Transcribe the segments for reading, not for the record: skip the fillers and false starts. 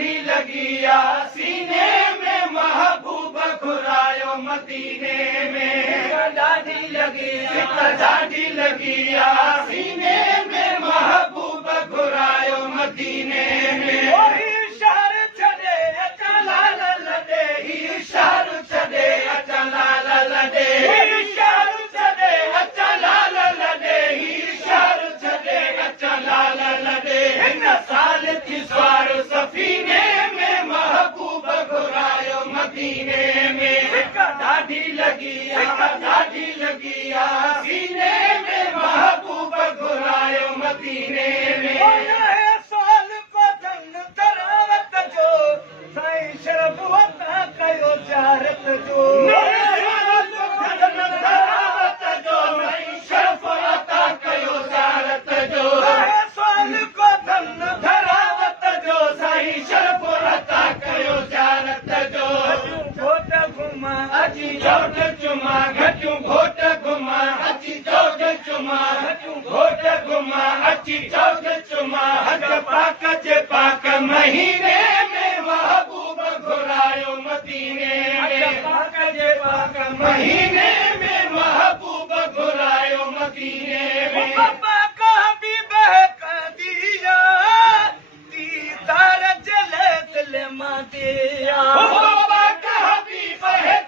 ॾाढी लॻी आ सीने में महबूब घुरायो मदीने में ॾाढी लॻी ॾाढी लॻी आ सीने में महबूब घुरायो मदीने में शहर छॾे अचा लाल लॾे ही शहर छॾे अचा लाल लॾे शहर छॾे अचा लाल लॾे ही शहर छॾे अचा लाल लॾे हिन साल थी स्वार सफ़ीने में महबूब घुरायो मदीने में ॾाढी लॻी आ सीने में महबूब घुरायो मदीने में साल पदन तरावत जो साईं शरफ वता कयो ज़ियारत जो तरावत जो साईं शरफ वता कयो ज़ियारत जो साल पदन तरावत जो साईं शरफ वता कयो ज़ियारत जो घोट घुमा अची चोट चुमा घटियूं घोट घुमा अची चोट चुमा घोट घुमा अची चोट चुमा हज पाक जे पाक महीने में महबूब घुरायो मदीने में पाक जे पाक महीने में महबूब घुरायो मदीने में पाक हबीब कदिया दीदार जले दिल मां दिया पाक हबीब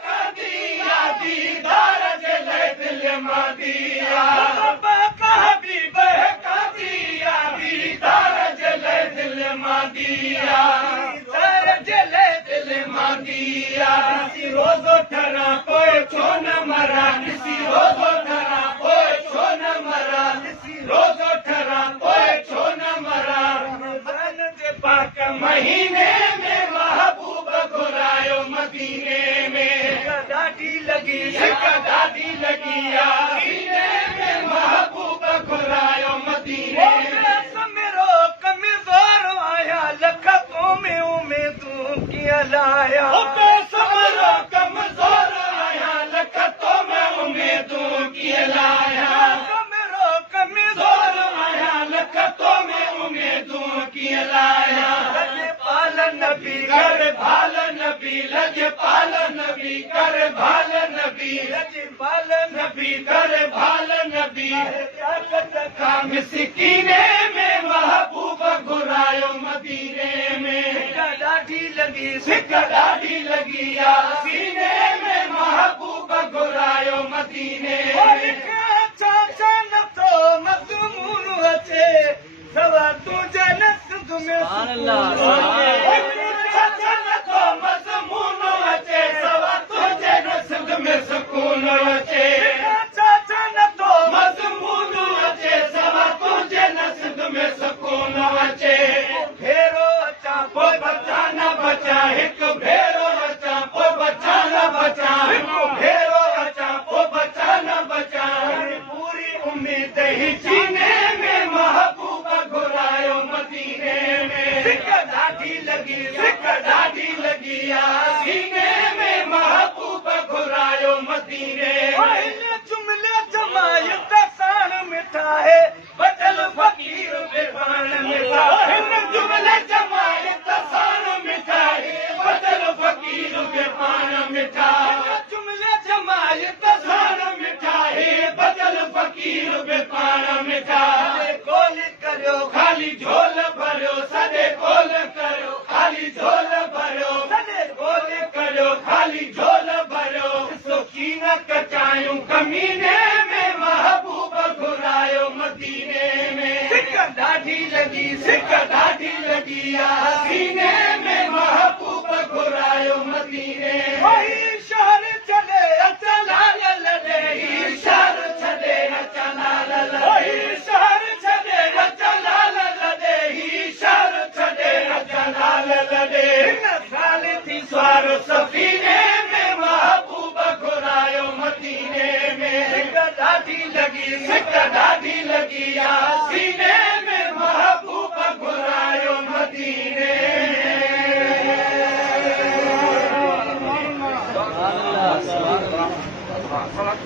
कदिया दीदार जले दिल मां दिया पाक हबीब कदिया दीदार जले दिल मां दिया दीदार जले दिल मां दिया रोज़ो ठरा पोइ छो न मरा ॾिसी रोज़ो ठरा पोइ छो न मरा ॾिसी रोज़ो ठरा पोइ छो न मरा रमज़ान जे पाक महीने में महबूब घुरायो मदीने में ॾाढी लॻी आ सीने में महबूब घुरायो मदीने में समिरो कमज़ोर आया लख तो में उमेदूं कीअं लाया समिरो कमज़ोर आया लख तो में उमेदूं कीअं लाया समिरो कमज़ोर आया लख तो में उमेदूं कीअं लाया लजपाल नबी कर भाल नबी लजपाल नबी कर भाल नबी लजपाल नबी कर भाल नबी का मिसकीने में महबूब घुरायो मदीने में ॾाढी लॻी आ सीने में महबूब घुरायो मदीने में छा नथो मज़मून अचे सवा तुंहिंजे नस्द में नथो मज़मून अचे सवा तुंहिंजे नस्द में सुकून अचे नथो मज़मून अचे सवा तुंहिंजे नस्द में सुकून अचे भेरो अचां पोइ बचा न बचा हिकु भेरो अचां पोइ बचा न बचा हिकु भेरो अचां पोइ बचा न बचा पूरी उम्मीद ही सीने में महबूब घुरायो मदीने में ॾाढी लॻी आ सीने में महबूब घुरायो मदीने में जुमिले जमायत साण मिठा है बदल फ़कीर बे पाण मिठा हिन जुमिले जमायत साण मिठा है बदल फ़कीर बे पाण मिठा जुमिले जमायत साण मिठा है बदल फ़कीर बे पाण मिठा कोल करियो खाली झोल भरियो सॼे कोल करियो खाली झोल भरियो सॼे कोल करियो खाली झोल भरियो सुखी न कचायूं कमीने में महबूब घुरायो मदीने में ॾाढी लॻी आ सीने में महबूब घुरायो मदीने शहर छॾे अचा लाल लॾे ही शहर छॾे अचा लाल लॾे शहर छॾे अचा लाल लॾे ही शहर छॾे अचा लाल लॾे हिन साल थी स्वार सफ़ीने में महबूब घुरायो मदीने में ॾाढी लॻी आ